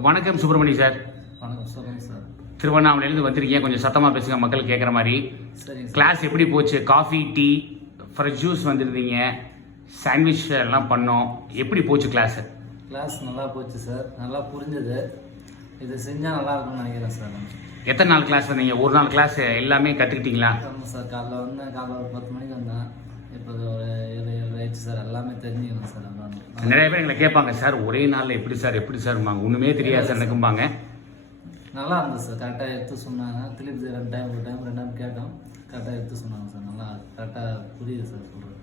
வணக்கம் சுப்பிரமணியம் சார். வணக்கம், சொல்லுங்கள் சார். திருவண்ணாமலையிலேருந்து வந்திருக்கீங்க, கொஞ்சம் சத்தமாக பேசுங்க, மக்கள் கேட்குற மாதிரி. சரி. கிளாஸ் எப்படி போச்சு? காஃபி, டீ, ஃப்ரெஷ் ஜூஸ் வந்திருந்தீங்க, சாண்ட்விச் எல்லாம் பண்ணோம். எப்படி போச்சு கிளாஸ்? கிளாஸ் நல்லா போச்சு சார், நல்லா புரிஞ்சுது. இது செஞ்சால் நல்லா இருக்கும்னு நினைக்கிறேன் சார். எத்தனை நாள் கிளாஸ் வந்தீங்க? ஒரு நாள் கிளாஸ் எல்லாமே கற்றுக்கிட்டீங்களா? ஆமாம் சார், காலைல ஒரு 10 மணிக்கு வந்தேன். இப்போ ஒரு 7 ஆயிடுச்சு சார். எல்லாமே தெரிஞ்சுக்கணும் சார். நிறைய பேர் எங்களை கேட்பாங்க, சார் ஒரே நாளில் எப்படி சார் ஒன்றுமே தெரியாது சார் எனக்கும்பாங்க. நல்லா இருந்தது சார், கரெக்டாக எடுத்து சொன்னாங்க. திருப்பி ஒரு டைம் கேட்டோம், கரெக்டாக எடுத்து சொன்னாங்க சார். நல்லா கரெக்டாக புரியுது சார் சொல்கிறது.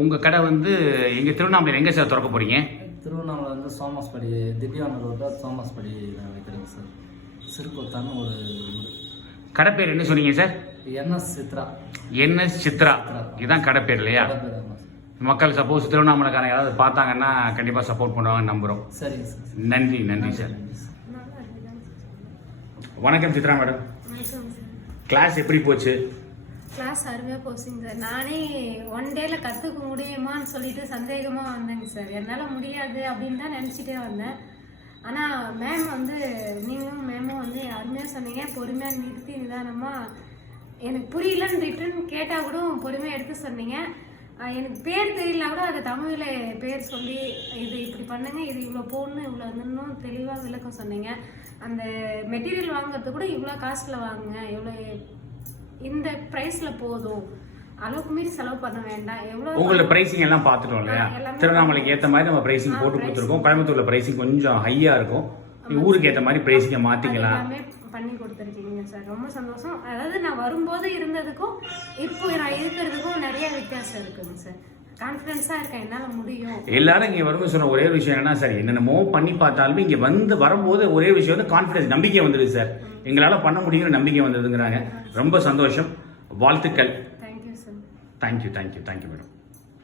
உங்கள் கடை வந்து எங்கள் திருவண்ணாமலையில் எங்கே சார் திறக்க போகிறீங்க? திருவண்ணாமலை வந்து சோமாஸ்படி, திவ்யானூர் ரோட்டில் சோமாஸ்படி வைக்கிறேங்க சார். சிறுகொத்தான்னு ஒரு கடை பேர் என்ன சொன்னீங்க sir? N S Chitra. N S Chitra, இதுதான் கடை பேர் இல்லையா? மக்கள் சப்போஸ் திருவண்ணாமலைக்காரங்க யாராவது பார்த்தாங்கன்னா கண்டிப்பாக சப்போர்ட் பண்ணுவாங்கன்னு நம்புகிறோம். சரிங்க சார். நன்றி சார். வணக்கம் சித்ரா மேடம். கிளாஸ் எப்படி போச்சு? கிளாஸ் அருமையாக போச்சுங்க சார். நானே 1 டேல கற்றுக்க முடியுமான்னு சொல்லிட்டு சந்தேகமாக வந்தேங்க சார். என்னால் முடியாது அப்படின்னு தான் நினச்சிட்டே வந்தேன். ஆனால் மேம் வந்து நீங்களும் மேமும் வந்து அருமையாக சொன்னீங்க. பொறுமையாக நிறுத்தி நிதானமாக எனக்கு புரியலன்னு ரிட்டர்ன் கேட்டால் கூட பொறுமையாக எடுத்து சொன்னீங்க. எனக்கு பேர் தெரியலனா கூட அதை தமிழில் பேர் சொல்லி இது இப்படி பண்ணுங்க, இது இவ்வளோ போடணும், இவ்வளோ இன்னும் தெளிவாக விளக்கம் சொன்னீங்க. அந்த மெட்டீரியல் வாங்குறது கூட இவ்வளோ காஸ்ட்டில் வாங்குங்க, இவ்வளோ இந்த ப்ரைஸில் போதும், அளவுக்கு மீறி செலவு பண்ண வேண்டாம். எவ்வளோ உங்களோட பிரைசிங் எல்லாம் பார்த்துட்டோம் இல்லையா? திருவண்ணாமலைக்கு ஏற்ற மாதிரி நம்ம பிரைசிங் போட்டு கொடுத்துருக்கோம். கோயம்புத்தூர்ல பிரைசிங் கொஞ்சம் ஹையா இருக்கும். ஊருக்கு ஏற்ற மாதிரி பிரைசிங்கை மாத்திக்கலாம். எல்லாமே பண்ணி கொடுத்துருக்கீங்க சார், ரொம்ப சந்தோஷம். அதாவது நான் வரும்போது இருந்ததுக்கும் இப்போ நான் இருக்கிறதுக்கும் நிறைய வித்தியாசம் இருக்குங்க சார். கான்ஃபிடன்ஸாக இருக்கேன், என்னால் முடியும். எல்லாரும் இங்கே வரும்போது சொன்ன ஒரே விஷயம் என்னன்னா, சார் என்னென்னமோ பண்ணி பார்த்தாலுமே இங்கே வரும்போது ஒரே விஷயம் வந்து கான்ஃபிடன்ஸ், நம்பிக்கை வந்துடுது சார். எங்களால் பண்ண முடியும்னு நம்பிக்கை வந்ததுங்கிறாங்க. ரொம்ப சந்தோஷம், வாழ்த்துக்கள். Thank you sir. Thank you madam.